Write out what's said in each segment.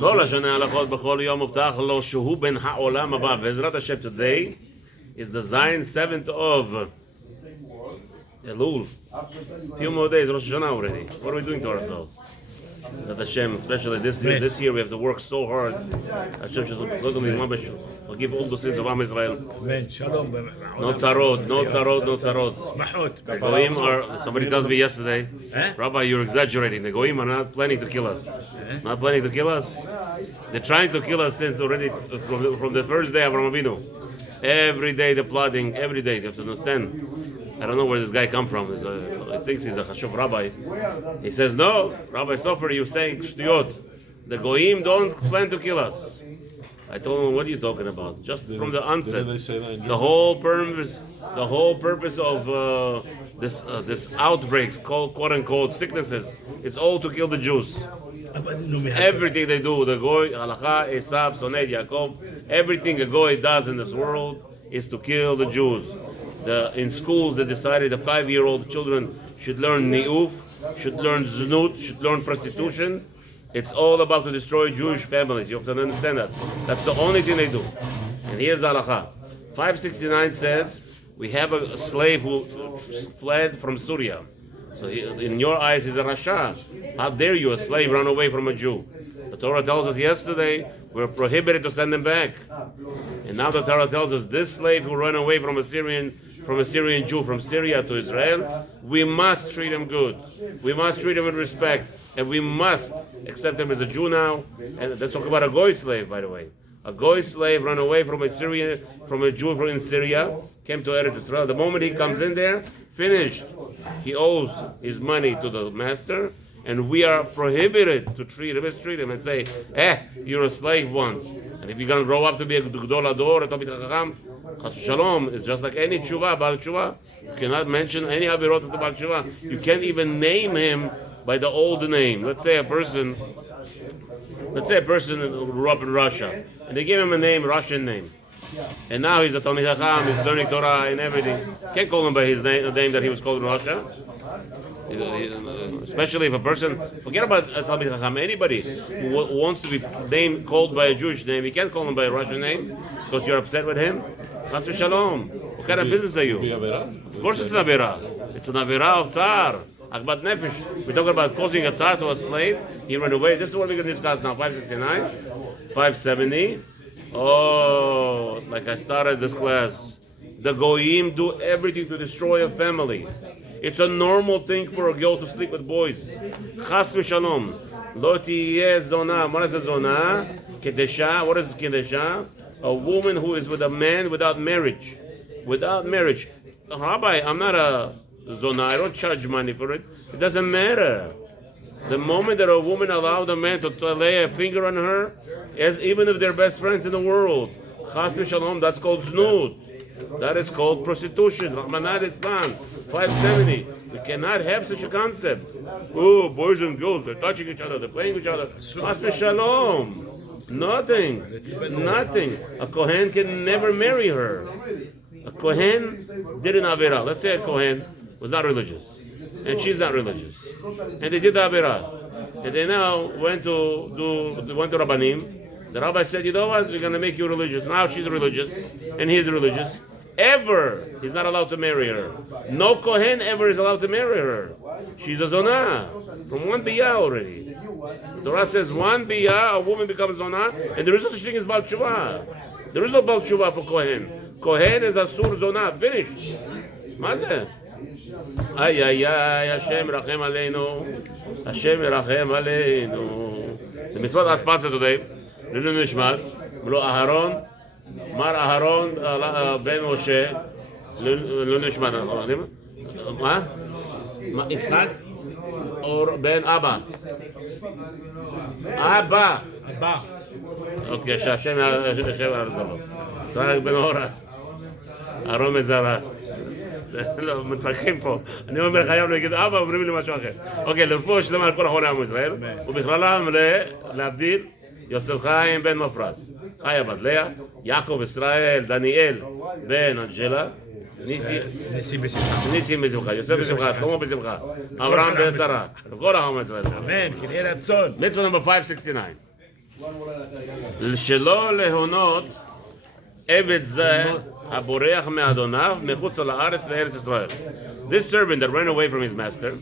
כל השנה הלכות בכל יום מובטח לו שהוא בן העולם הבא. בעזרת השם, today is the Zion 7th of Elul. Few more days, Rosh Hashanah already. What are we doing to ourselves? That Hashem, especially this year, we have to work so hard. Hashem should look at me, forgive all the sins of Am Israel. No tzarot, no tzarot, no tzarot. The Goyim are, somebody tells me yesterday, Rabbi, you're exaggerating. The Goyim are not planning to kill us. Not planning to kill us? They're trying to kill us since already from the first day of Avinu. Every day they're plotting, every day. You have to understand. I don't know where this guy come from. He thinks he's a Chashuv rabbi. He says, no, Rabbi Sofer, you're saying shtuyot. The Goyim don't plan to kill us. I told him, what are you talking about? Just from the onset. The whole purpose of this outbreaks, quote unquote sicknesses, it's all to kill the Jews. Everything they do, the Goy, Halakha, Esav, Soned, Yaakov, everything a Goy does in this world is to kill the Jews. In schools, they decided the 5-year-old children should learn ni'uf, should learn znut, should learn prostitution. It's all about to destroy Jewish families. You have to understand that. That's the only thing they do. And here's halakha. 569 says, we have a slave who fled from Syria. So in your eyes, he's a rasha. How dare you, a slave, run away from a Jew? The Torah tells us yesterday, we're prohibited to send him back. And now the Torah tells us, this slave who ran away from a Syrian Jew from Syria to Israel, we must treat him good. We must treat him with respect. And we must accept him as a Jew now. And let's talk about a Goy slave, by the way. A Goy slave ran away from a Jew in Syria, came to Eretz Israel. The moment he comes in there, finished. He owes his money to the master. And we are prohibited to mistreat him and say, you're a slave once. And if you're going to grow up to be a Gdol Ador, a Talmid Chacham, Chas Shalom, it's just like any tshuva, Baal Tshuva. You cannot mention any Avirot of the Baal Tshuva. You can't even name him by the old name. Let's say a person who grew up in Russia, and they gave him a name, Russian name. And now he's a Talmid Chacham, he's learning Torah and everything. Can't call him by his name, the name that he was called in Russia. Especially if a person, forget about Talmid Chacham, anybody who wants to be called by a Jewish name, you can't call him by a Russian name because you're upset with him. Chas v'shalom. What kind of business are you? Of course it's an avera. It's an avera of tzar. Akbat nefesh. We're talking about causing a tzar to a slave. He ran away. This is what we're going to discuss now. 569, 570. Oh, like I started this class. The Goyim do everything to destroy a family. It's a normal thing for a girl to sleep with boys. Chas v'shalom. Lo tiyeh zona. What is a zona? Kedesha. What is kedesha? A woman who is with a man without marriage. Without marriage. Rabbi, I'm not a zona. I don't charge money for it. It doesn't matter. The moment that a woman allows a man to lay a finger on her, even if they're best friends in the world, chas v'shalom, that's called znut. That is called prostitution. Rahmanat Islam. 570. We cannot have such a concept. Oh, boys and girls, they're touching each other, they're playing each other. Chas v'shalom. Nothing. A Kohen can never marry her. A Kohen did an Avera. Let's say a Kohen was not religious. And she's not religious. And they did the Avera. And they now went to Rabbanim. The rabbi said, you know what? We're going to make you religious. Now she's religious. And he's religious. Ever, he's not allowed to marry her. No Kohen ever is allowed to marry her. She's a zonah. From one biyah already. The Torah says one biyah, a woman becomes zonah, and there is no such thing as Baal Tshuva. There is no Baal Tshuva for Kohen. Kohen is asur zonah. Finished. Mazeh. Ay, Hashem rachem aleinu. Hashem rachem aleinu. The Mitzvoth are sponsored today. Lilu Nishmat. Mlo Aharon. Mar Aharon ben Moshe. Lilu Nishmat. מה? יצחק? או בן אבא? אבא. אוקיי, שהשם ישב על זרעו. יצחק בן אורה. אהרון מזרע. לא, מתווכחים פה. אני אומר חייב להגיד אבא, אומרים לי משהו אחר. אוקיי, לרפואה שלמה על כל אחרוני עם ישראל, ובכללם להבדיל יוסף חיים בן מפרד. חיה בת לאה, יעקב ישראל, דניאל בן אנג'לה, ניסים בשמחה, יוסף בשמחה, שלמה בשמחה, אברהם בן שרה, כל העם ישראל. אמן, כן יהיה רצון. Mitzvah number 569. שלא להונות עבד זה הבורח מאדוניו מחוץ לארץ לארץ ישראל. This servant that ran away from his master,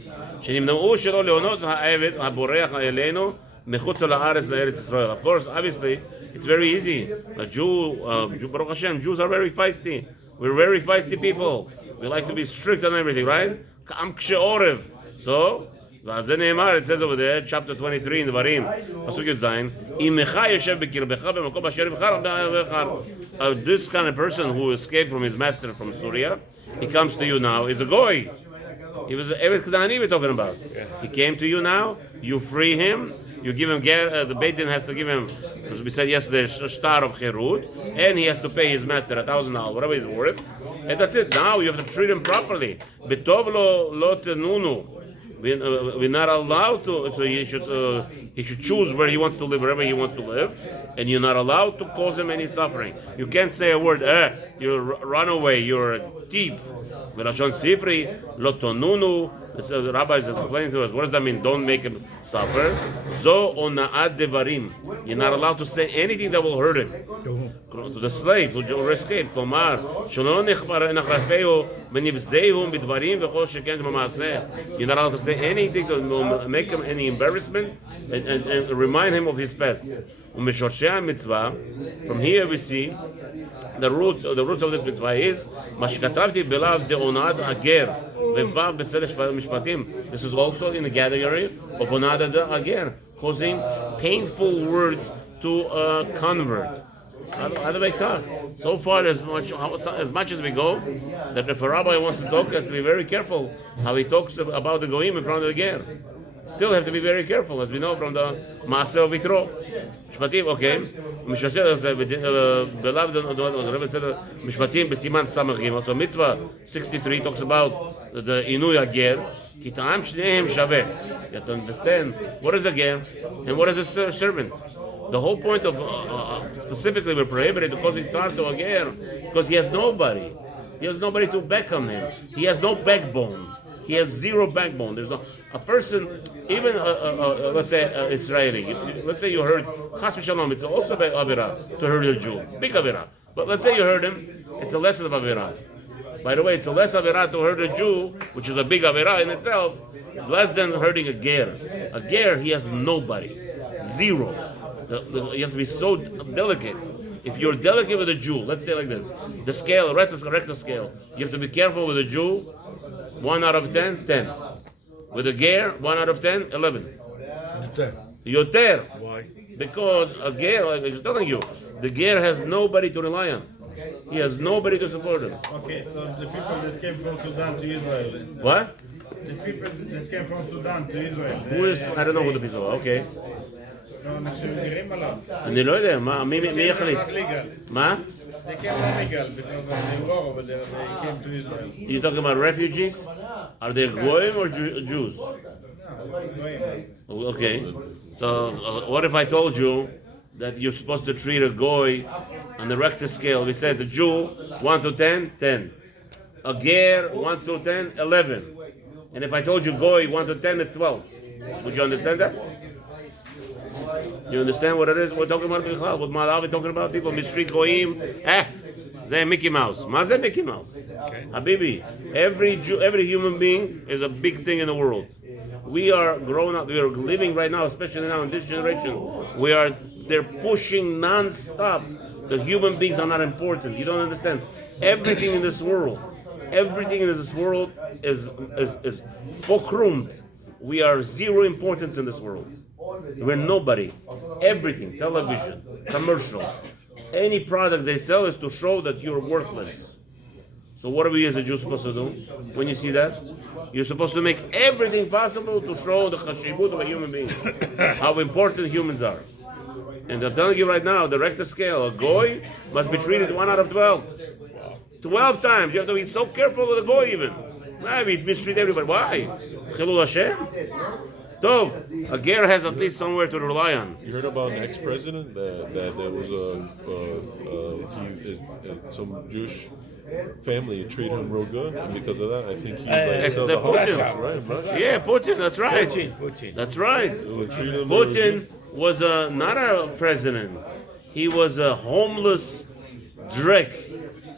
שנמנעו שלא להונות העבד הבורח אלינו מחוץ לארץ לארץ ישראל. Of course, obviously, it's very easy. A Jew, Baruch Hashem, Jews are very feisty. We're very feisty people. We like to be strict on everything, right? K'am k'she'orev. So, וזה נאמר, it says over there, chapter 23 in דברים, פסוק י"ז, עמך יושב בקרבך במקום אשר יבחר. This kind of person who escaped from his master from Syria, he comes to you now, he's a goy. He was Evet K'dani we're talking about. He came to you now, you free him, you give him, the Beit Din has to give him, as we said yesterday, a star of Cherut, and he has to pay his master $1,000, whatever he's worth, and that's it. Now you have to treat him properly. B'tov lo tenunu. We're not allowed to, so he should choose where he wants to live, wherever he wants to live, and you're not allowed to cause him any suffering. You can't say a word, you run away, you're a thief. V'lashon sifri, lo tonunu. The rabbi is explaining to us, what does that mean? Don't make him suffer. Zo ona'ad devarim. You're not allowed to say anything that will hurt him. To the slave who escaped. K'omar, shelo nechrafeu v'nivzeihu b'dvarim v'chol sheken b'maaseh. You're not allowed to say anything to make him any embarrassment and remind him of his past. Umeshorshei mitzvah. From here we see the roots of this mitzvah is mashkatavti belav deonad ager. This is also in the category of onad ager, causing painful words to a convert. So far, as much as we go, that if a rabbi wants to talk, has to be very careful how he talks about the goyim in front of the ger. Still have to be very careful, as we know from the Maaseh of Yitro. Mishpatim, okay. Mishpatim b'siman samach gimel. So mitzvah 63 talks about the inui ager. Ki ta'am shnehem shaveh. You have to understand what is a ger and what is a servant. The whole point of specifically we're prohibited to cause itzar to a ger because he has nobody. He has nobody to back on him. He has no backbone. He has zero backbone. There's no a person, even let's say Israeli. Let's say you heard Chas v'Shalom. It's also big avira to hurt a Jew, big avira. But let's say you heard him. It's a less of avira. By the way, it's a less avira to hurt a Jew, which is a big avira in itself, less than hurting a ger. A ger, he has nobody, zero. You have to be so delicate. If you're delicate with a Jew, let's say like this, the scale, rectal scale, you have to be careful with a Jew. 1 out of 10, 10. With a ger, 1 out of 10, 11. Yoter. Why? Because a ger, like I was telling you, the ger has nobody to rely on. He has nobody to support him. Okay, so the people that came from Sudan to Israel. What? The people that came from Sudan to Israel. Who is? I don't know who the people are. Okay. So נחשבים עליו. אני לא יודע, מי יחליט? מה? They came illegal because of the war over there. They came to Israel. You talking about refugees? Are they Goyim or Jews? No, Goyim. Okay. So what if I told you that you're supposed to treat a Goy on the Richter scale? We said the Jew 1 to 10, 10. A Ger 1 to 10, 11. And if I told you Goy 1 to 10, it's 12. Would you understand that? You understand what it is? We're talking about Bichal. What Malav is talking about? People mistreat Goyim. They're Mickey Mouse. Mazeh Mickey Mouse. Okay. Habibi. Every Jew, every human being is a big thing in the world. We are grown up. We are living right now, especially now in this generation. They're pushing non-stop. The human beings are not important. You don't understand. Everything in this world is fokrumt. We are zero importance in this world. We're nobody. Everything, television, commercials, any product they sell is to show that you're worthless. So what are we as a Jew supposed to do when you see that? You're supposed to make everything possible to show the chashivut of a human being, how important humans are. And I'm telling you right now, the Richter scale, a goy must be treated 1 out of 12. 12 times. You have to be so careful with a goy even. We mistreat everybody. Why? Chilul Hashem? Tov, a ger has at least somewhere to rely on. You heard about an ex-president that there was some Jewish family treated him real good, and because of that, I think he sell the whole house, right? Yeah, Putin. That's right. Putin. That's right. Putin was not a president. He was a homeless dreck,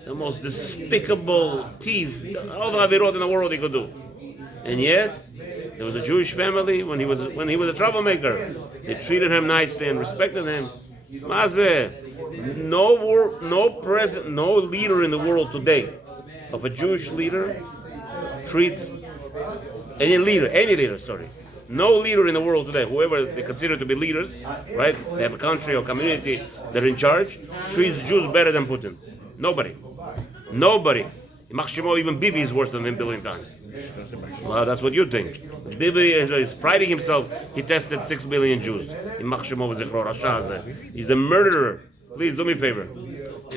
the most despicable thief, all the avirot in the world he could do. And yet, there was a Jewish family when he was a troublemaker. They treated him nicely and respected him. Mazeh, no leader in the world today of a Jewish leader treats any leader, sorry. No leader in the world today, whoever they consider to be leaders, right? They have a country or community, they're in charge, treats Jews better than Putin. Nobody. Even Bibi is worse than him a billion times. Well, that's what you think. Bibi is priding himself. He tested 6 million Jews. He's a murderer. Please do me a favor.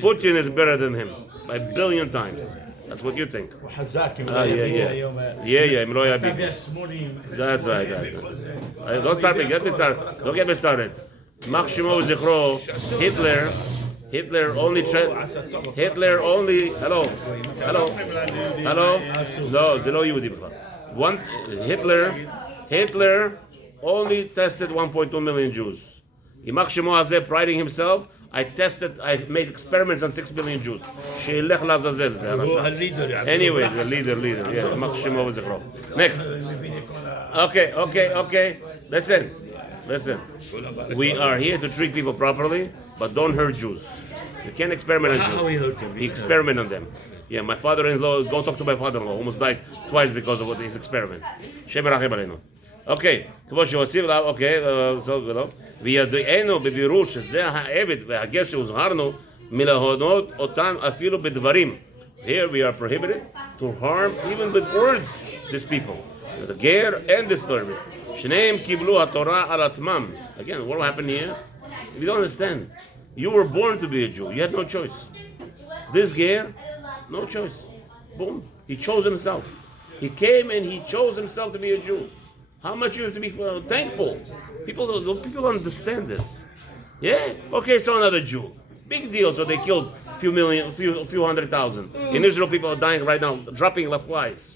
Putin is better than him by a billion times. That's what you think. Yeah. That's right. Don't start me. Don't get me started. Hitler only. Hello. No, זה לא יהודי בכלל. Hitler only tested 1.2 million Jews. יימח שמו הזה, priding himself, I made experiments on 6 million Jews. שילך לעזאזל. Anyway, the leader. Yeah, יימח שמו וזכרו. Next. Okay. Listen. We are here to treat people properly, but don't hurt Jews. You can't experiment on Jews. How we hurt them? Experiment on them. Yeah, my father-in-law, go talk to my father-in-law, almost died twice because of his experiment. Shem Rachim Aleinu. Okay, כמו שהוסיף לה, וידענו בבירור שזה העבד והגר שהוזהרנו מלהונות אותם אפילו בדברים. Here we are prohibited to harm even with words these people. The ger and the servant. שניהם קיבלו התורה על עצמם. Again, what happened here? If you don't understand, you were born to be a Jew. You had no choice. This ger, no choice. Boom. He chose himself. He came and he chose himself to be a Jew. How much you have to be thankful. People don't understand this. Yeah? Okay, so another Jew. Big deal. So they killed a few 100,000. In Israel, people are dying right now, dropping like flies.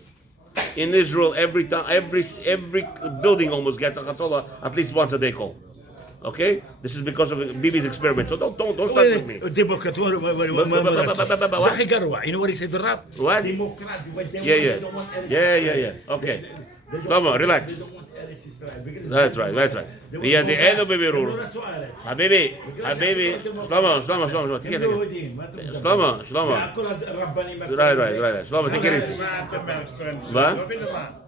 In Israel, every building almost gets a Chatzollah at least once a day call. Okay? This is because of Bibi's experiment. So don't start with me. Democrat. You know what he said to Rab? What? Yeah. Okay. Come on, relax. That's right. We are the end of Bibirur. Habibi. Shlomo. Right. Shlomo, take it easy.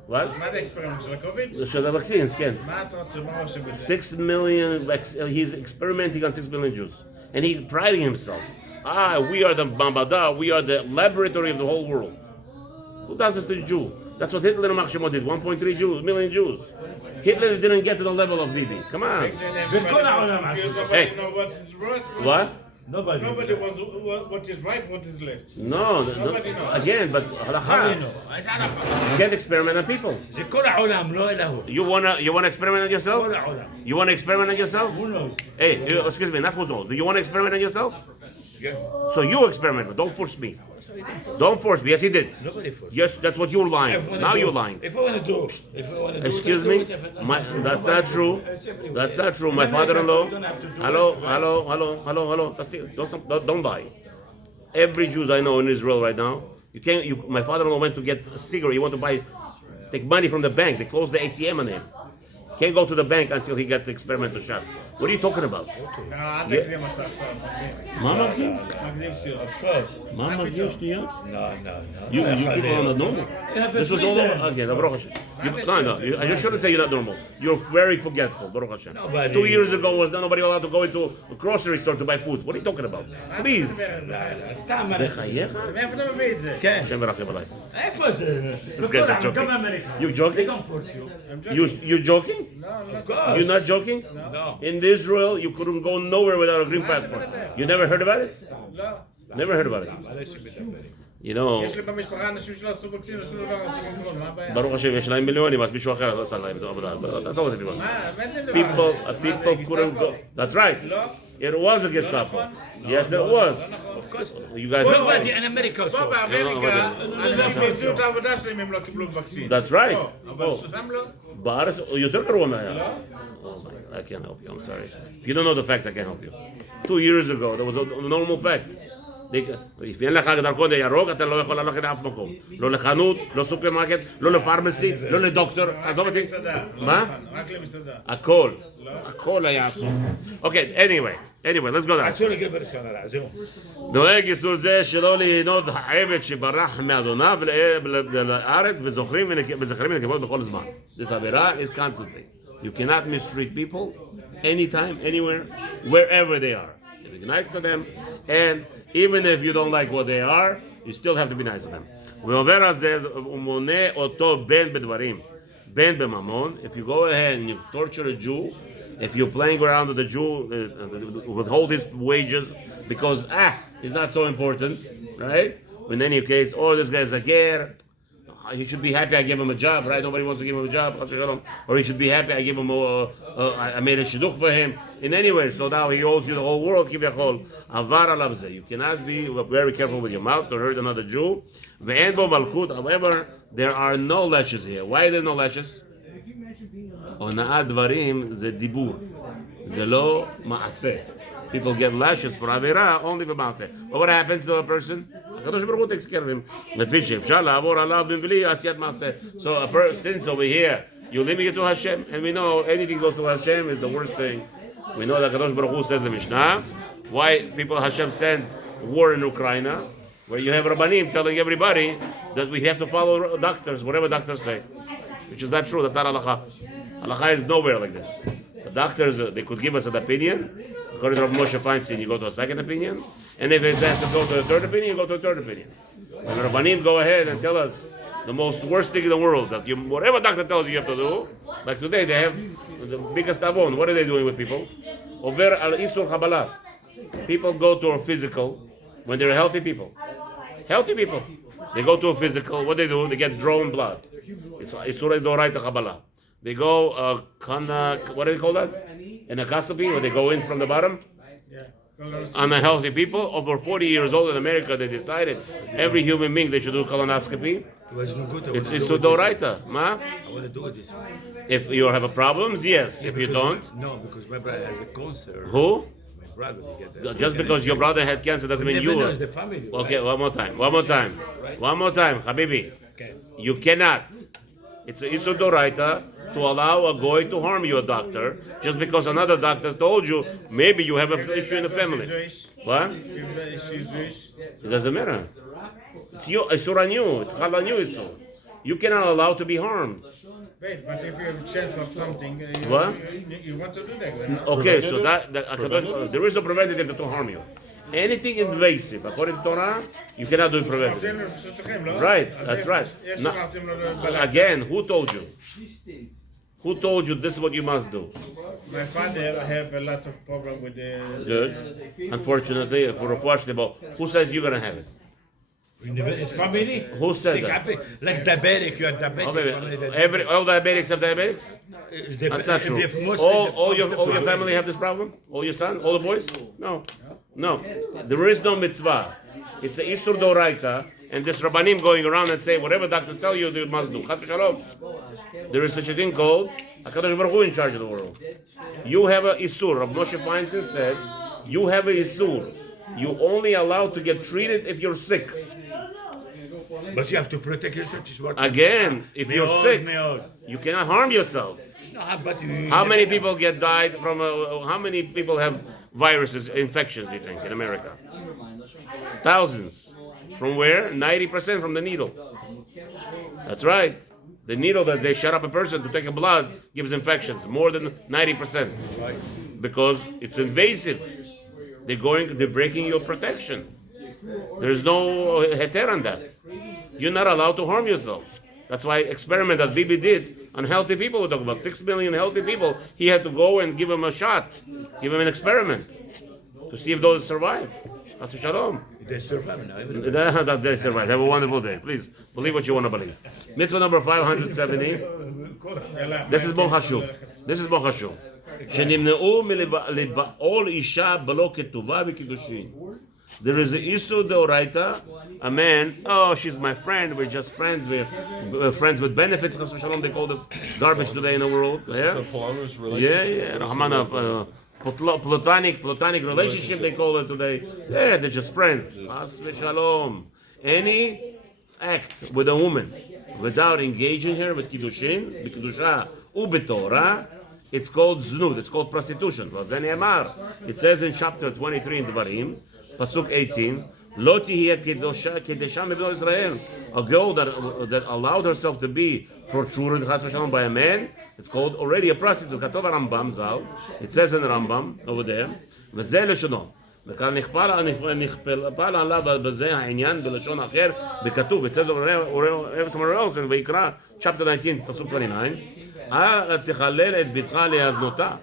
What? מה זה אקספרימנט של הקוביד? של הווקסינס, כן. מה אתה רוצה, מה עושה בזה? 6 million, he's experimenting on 6 million Jews. And he's priding himself. We are the Bambada, we are the laboratory of the whole world. Who does this to the Jew? That's what Hitler and Machshemo did, 1.3 million Jews. Hitler didn't get to the level of Bibi. Come on. Hey. What? Nobody was what is right, what is left. No. Again, but halakha. You can't experiment on people. You wanna experiment on yourself? You wanna experiment on yourself? Who knows? Hey, excuse me, not who's all. Do you wanna experiment on yourself? Yes. So you experiment, but don't force me. Don't force me. Yes, he did. Nobody forced. Yes, that's what you're lying. Now you're lying. If I want to do it, Excuse me? That's not true. That's not true. My father-in-law. Hello. That's it. Don't lie. Every Jew I know in Israel right now, my father-in-law went to get a cigarette. He wanted to take money from the bank. They closed the ATM on him. Can't go to the bank until he gets the experimental shot. What are you talking about? אל תגזים מה שאתה עכשיו. מה מגזים? מגזים שטויות. of course. מה מגזים שטויות? No. You people are not normal. This was all over. Okay, Baruch Hashem. No. I just shouldn't say you're not normal. You're very forgetful, Baruch Hashem. 2 years ago was nobody allowed to go into a grocery store to buy food. What are you talking about? Please. סתם. בחייך? מאיפה אתה מביא את זה? כן. השם ירחם עליי. איפה זה? גם באמריקה. You joking? You're joking? No. Of course. You're not joking? No. In Israel, you couldn't go nowhere without a green passport. You never heard about it? לא. Never heard about it. You know, יש לי במשפחה אנשים שלא עשו וקסין, עשו דבר, עשו כלום, מה הבעיה? ברוך השם, יש להם מיליונים, אז מישהו אחר עשה להם את העבודה. That's all it is. מה? People couldn't go. That's right. לא. It was a Gestapo. Yes, it was. Of course. You guys לא know. באתי, in America also. פה באמריקה, אנשים איבדו את העבודה שלהם אם לא קיבלו וקסין. That's right. לא, אבל Oh. שם לא. בארץ יותר גרוע מההיה. I can't help you, I'm sorry. If you don't know the facts, I can't help you. 2 years ago, there was a normal fact. If אין לך דרכון ירוק, אתה לא יכול ללכת לאף מקום. לא לחנות, לא סופרמרקט, לא לפרמסי, לא לדוקטור. עזוב אותי. מה? רק למסעדה. הכל. הכל היה אסור. אוקיי, anyway, let's go down. אסור לגבר שנה, זהו. נוהג איסור זה שלא ליהנות העבד שברח מאדוניו לארץ וזוכרים ונקבות בכל זמן. This עבירה is constantly. You cannot mistreat people anytime, anywhere, wherever they are. You be nice to them, and even if you don't like what they are, you still have to be nice to them. ועובר על זה, הוא מונה אותו בין בדברים, בין בממון. If you go ahead and you torture a Jew, if you're playing around with the Jew, withhold his wages because he's not so important, right? In any case, this guy's a ger. He should be happy I gave him a job, right? Nobody wants to give him a job, or he should be happy I gave him I made a shidduch for him. In any way, so now he owes you the whole world. You cannot be very careful with your mouth to hurt another Jew. However, there are no lashes here. Why are there no lashes? הונאת דברים זה דיבור, זה לא מעשה. People get lashes for עבירה only for מעשה. But what happens to a person? הקדוש ברוך הוא takes care of him. לפי שאפשר לעבור עליו מבלי עשיית מעשה. So since over here, you're leaving it to Hashem, and we know anything goes to Hashem is the worst thing. We know that הקדוש ברוך הוא says the Mishnah, why people Hashem sends war in Ukraine, where you have Rabbanim telling everybody that we have to follow doctors, whatever doctors say. Which is not true, that's not halakha. Halakha is nowhere like this. The doctors, they could give us an opinion. According to Rav Moshe Feinstein, you go to a second opinion. And if it has to go to a third opinion, you go to a third opinion. When the Rabbanim go ahead and tell us the most worst thing in the world, that whatever doctor tells you have to do, like today they have the biggest avon. What are they doing with people? Over al isur chabalah. People go to a physical when they're healthy people. Healthy people. They go to a physical, what they do? They get drawn blood. It's isur doraita chabalah. They go, what do they call that? In a colonoscopy, where they go in from the bottom? On the healthy people, over 40 years old in America, they decided every human being they should do colonoscopy. It's Isudoraita. Ma? I want to do this. If you have a problems, yes. If you don't, no, because my brother has a cancer. who? My brother get that. Just because your brother had cancer doesn't mean you knows will. the family. Okay, one more time, Habibi. Okay. You cannot. It's Isudoraita to allow a goy to harm your doctor just because another doctor told you maybe you have an issue in the family. What? If she's Jewish. It doesn't matter. It's Isur on you. It's Chal on you. You cannot allow to be harmed. Wait, but if you have a chance of something, What? you want to do that. Okay, so there is no preventative to harm you. Anything invasive, according to Torah, you cannot do it preventative. Right, that's right. Again, who told you? Who told you this is what you must do? My father have a lot of problem with the... Good. Unfortunately, for a who says you're going to have it? It's family. Who said that? Like diabetic, you are diabetic. All diabetics have diabetics? That's not true. All your family have this problem? All your son? All the boys? No. There is no mitzvah. It's a isur doraita, and this rabbanim going around and say whatever doctors tell you, you must do. Chas v'shalom. There is such a thing called HaKadosh Baruch Hu in charge of the world. You have a isur. Rav Moshe Feinstein said, you have a isur. You only allowed to get treated if you're sick. But you have to protect yourself. Again, if you're sick, you cannot harm yourself. How many people died from? How many people have viruses, infections? You think in America? Thousands. From where? 90% from the needle. That's right. The needle that they shut up a person to take a blood gives infections. More than 90%. Because it's invasive. They're breaking your protection. There's no heter on that. You're not allowed to harm yourself. That's why experiment that Bibi did on healthy people, we're talking about 6 million healthy people, he had to go and give them a shot, give them an experiment to see if those survive. Chas v'shalom. They survive now. They survive. Have a wonderful day. Please believe what you want to believe. Mitzvah number 570. This is Bon Hashu. שנמנעו מלבעול אישה בלא כתובה בקידושין. There is an issue deoraita. A man, oh, she's my friend. We're just friends. We're friends with benefits. They call this garbage today in the world. Yeah, So polyamorous relationship. Rahman, platonic relationship. They call it today. Yeah, they're just friends. Chas v'shalom. Any act with a woman without engaging her with kiddushin, b'kiddusha u'b'torah, it's called znut. It's called prostitution. It says in chapter 23 in Dvarim. Pasuk 18, Lo tihiyeh kedesha mebnot Israel. A girl that allowed herself to be protruded chas v'shalom by a man, it's called already a prostitute. Katov Rambam Zal. It says in the Rambam over there, v'zeh leshono. וכאן נכפל עליו בזה העניין בלשון אחר בכתוב. It says over somewhere else in ויקרא, chapter 19, pasuk 29, אל תחלל את ביתך להזנותה.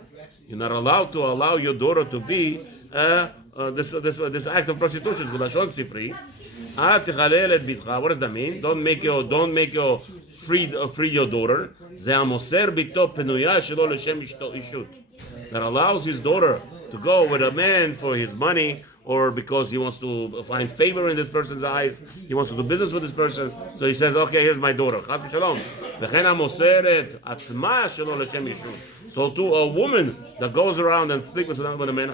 You're not allowed to allow your daughter to be this act of prostitution. What does that mean? Don't make your free your daughter. That allows his daughter to go with a man for his money, or because he wants to find favor in this person's eyes, he wants to do business with this person. So he says, okay, here's my daughter. So to a woman that goes around and sleeps with a man,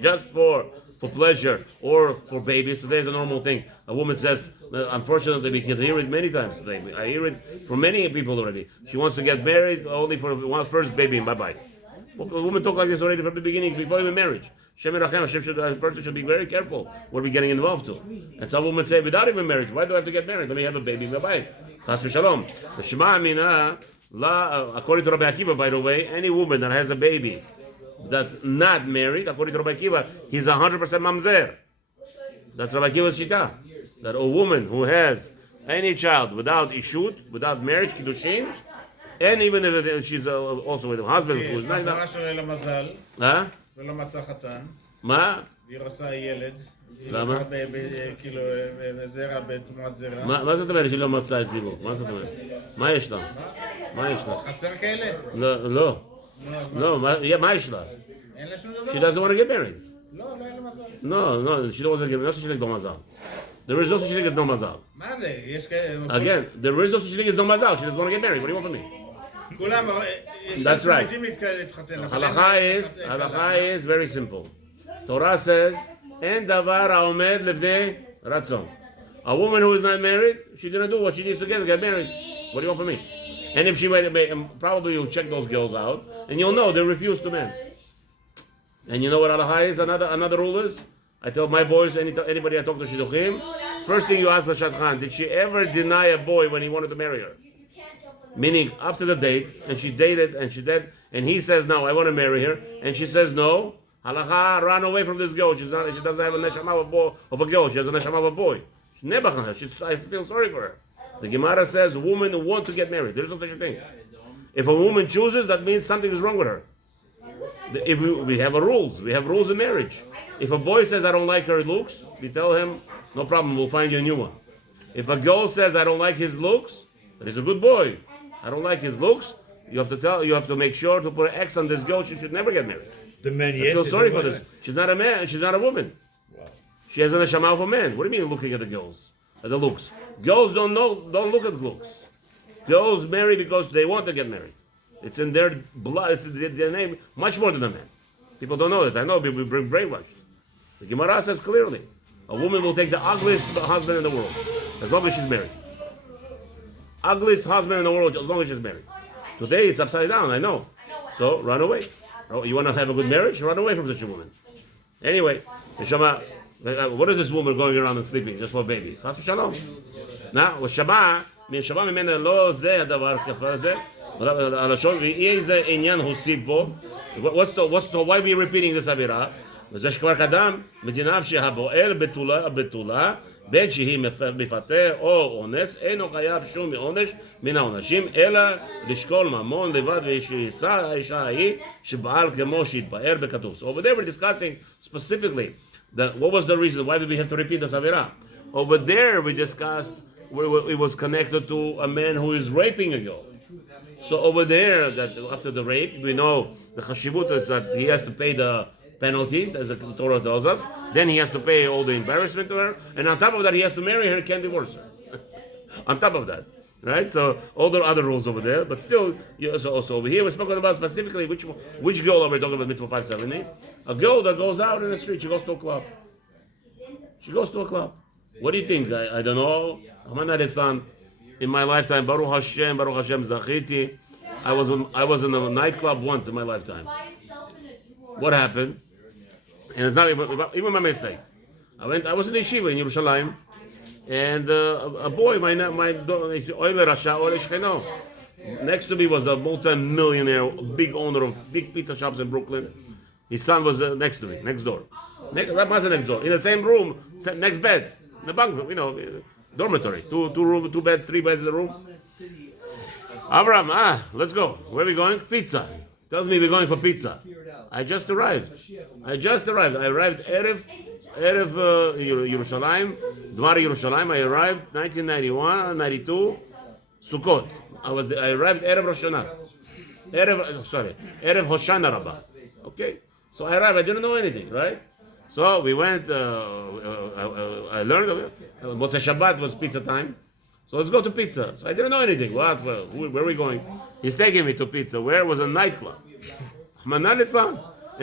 just for pleasure or for babies, today is a normal thing. A woman says, unfortunately, we can hear it many times today. I hear it from many people already. She wants to get married only for one first baby and bye-bye. A woman talk like this already from the beginning, before even marriage. A person should be very careful what we're getting involved to. And some women say, without even marriage, why do I have to get married? Let me have a baby, bye-bye. Chas v'shalom. The Shema Aminah, according to Rabbi Akiva, by the way, any woman that has a baby that's not married, according to Rabbi Akiva, he's 100% mamzer. That's Rabbi Akiva's shita. That a woman who has any child without ishut, without marriage, kiddushin, and even if she's also with a husband who is not... ולא מצא חתן. מה? והיא רוצה ילד. למה? כאילו, זרע בתמורת זרע. מה זאת אומרת שהיא לא מצאה זיווג? מה זאת אומרת? מה יש לה? מה יש לה? חסר כאלה? לא. לא, מה יש לה? אין לה שום דבר? She doesn't want to get married. לא, לא אין לה מזל. No, she doesn't want to get married. No such thing as no mazal. There is no such thing as no mazal. מה זה? יש כאלה... Again, there is no such thing as no mazal. She doesn't want to get married. What do you want from me? כולם... That's right. Halacha is very simple. Torah says, אין דבר העומד לפני רצון. A woman who is not married, she's going to do what she needs to get married. What do you want from me? And if she probably you'll check those girls out, and you'll know they refuse to men. And you know what halacha is? Another rule is, I tell my boys, anybody I talk to shidduchim, first thing you ask the shadchan, did she ever deny a boy when he wanted to marry her? Meaning, after the date, and she dated, and he says, no, I want to marry her, and she says no, halacha, run away from this girl. She doesn't have a neshama of a girl, she has a neshama of a boy. I feel sorry for her. The Gemara says, women want to get married. There's no such a thing. If a woman chooses, that means something is wrong with her. If we have rules. We have rules in marriage. If a boy says, I don't like her looks, we tell him, no problem, we'll find you a new one. If a girl says, I don't like his looks, but he's a good boy, I don't like his looks, you have to make sure to put an X on this girl, she should never get married. The man, I feel sorry for this. She's not a man, she's not a woman. Wow. She has a neshama of a man. What do you mean looking at the girls? At the looks. Girls don't look at looks. Girls marry because they want to get married. It's in their blood, it's in their name, much more than a man. People don't know it. I know people bring brainwashed. The Gemara says clearly, a woman will take the ugliest husband in the world, as long as she's married. Ugliest husband in the world, as long as she's married. Today it's upside down, I know. So run away. You want to have a good marriage? Run away from such a woman. Anyway, what is this woman going around and sleeping just for a baby? Chas v'shalom. Now, ושמע ממנה לא זה הדבר כפר הזה, הלשון, ואי איזה עניין הוסיף בו. Why are we repeating this אווירה? וזה שכבר קדם, מדיניו שהבועל בתולה, בין שהיא מפתה או אונס, אינו חייב שום מעונש מן העונשים, אלא לשקול ממון לבד ושישא האישה ההיא שבעל כמו שהתבאר בכתוב. So over there we're discussing specifically what was the reason, why did we have to repeat the Savira? Over there we discussed it was connected to a man who is raping a girl. So over there, that after the rape, we know the chashivut is that he has to pay the penalties, as the Torah tells us. Then he has to pay all the embarrassment to her, and on top of that, he has to marry her. He can't divorce her. On top of that, right? So all the other rules over there, but still, so over here we're speaking about specifically which girl are we talking about? Mitzvah 570. A girl that goes out in the street. She goes to a club. She goes to a club. What do you think? I don't know. In my lifetime, Baruch Hashem, Zachiti. I was in a nightclub once in my lifetime. What happened? And it's not even my mistake. I was in the yeshiva in Yerushalayim, and a boy, my he said, Oile Rasha, Oile Shcheno. Next to me was a multi-millionaire, big owner of big pizza shops in Brooklyn. His son was next to me, next door. That wasn't next door. In the same room, next bed, in the bunk, dormitory. Two beds, 3 beds in the room. Avram, let's go. Where are we going? Pizza. Tells me we're going for pizza. I just arrived. I arrived Erev Yerushalayim, Dvar Yerushalayim. I arrived 1991, 92, Sukkot. I arrived Erev Rosh Hashanah. Erev Hoshana Rabbah. Okay. So I arrived. I didn't know anything, right? So we went. I learned. Motzei Shabbat was pizza time. So let's go to pizza. So I didn't know anything. Where are we going? He's taking me to pizza. Where was a nightclub? In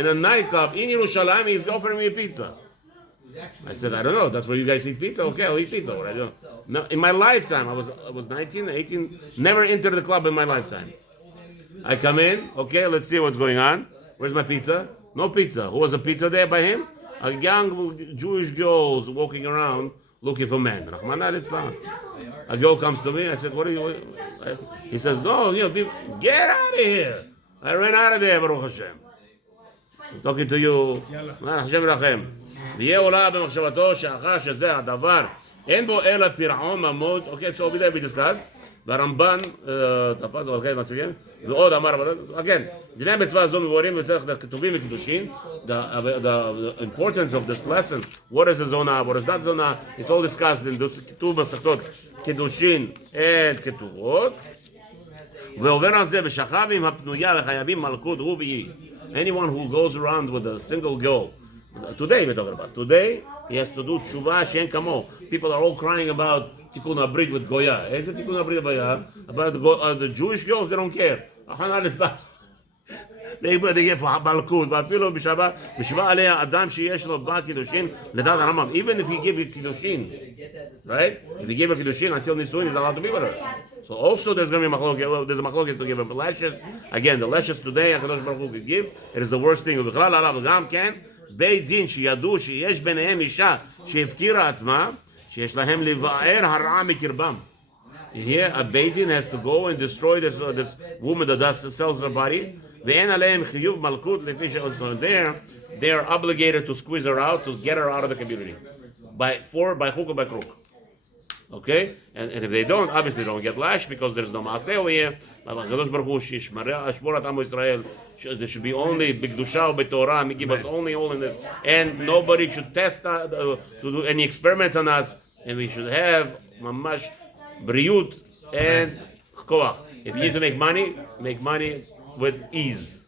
a nightclub in Yerushalayim, he's offering me a pizza. I said, I don't know. That's where you guys eat pizza? Okay, I'll eat pizza. What I do? No, in my lifetime, I was 19, 18, never entered the club in my lifetime. I come in, okay, let's see what's going on. Where's my pizza? No pizza. Who was a pizza there by him? A young Jewish girl walking around looking for men. Rahman al-Islam. A girl comes to me. I said, what are you? He says, no, people, get out of here. I ran out of there, Baruch Hashem. I'm talking to you. Hashem Rachem. ויהיה עולה במחשבתו שאחר שזה הדבר אין בו אלא פירעון ממון. Okay, so over there we discussed. והרמב"ן תפס ולכן מציגים ועוד אמר again דיני מצווה זו מבוארים בספר כתובים וקידושין. The importance of this lesson, what is a zona, what is not zona, it's all discussed in those כתוב מסכתות קידושין and כתובות. ועובר על זה בשכבים הפנויה וחייבים מלכות הוא ויהי. Anyone who goes around with a single girl, today we're talking about, today he has to do tshuva she'en kamo. People are all crying about tikkun habrit with goya. Is it tikkun habrit goya? About the Jewish girls, they don't care. They get for malkut. ואפילו בשבע עליה אדם שיש לו בת קידושין לדעת הרמב"ם. Even if he give it kiddushin, right? If he gave her kiddushin until nisuin, he's allowed to be with her. So also there's going to be there's a machloket to give him lashes. Again, the lashes today, HaKadosh Baruch Hu could give. It is the worst thing. ובכלל עליו גם כן, בית דין שידעו שיש ביניהם אישה שהפקירה עצמה, שיש להם לבאר הרעה מקרבם. Here, a beit din has to go and destroy this woman that sells her body. Ve'en aleim chiyuv malkut lefi she'otzon. They are obligated to squeeze her out, to get her out of the community, by hook or by crook. Okay, and if they don't, obviously they don't get lashed because there's no maaseh over here. There should be only b'kedusha b'torah. He give us only holiness, and nobody should test to do any experiments on us, and we should have mamash briut and koach. If you need to make money with ease.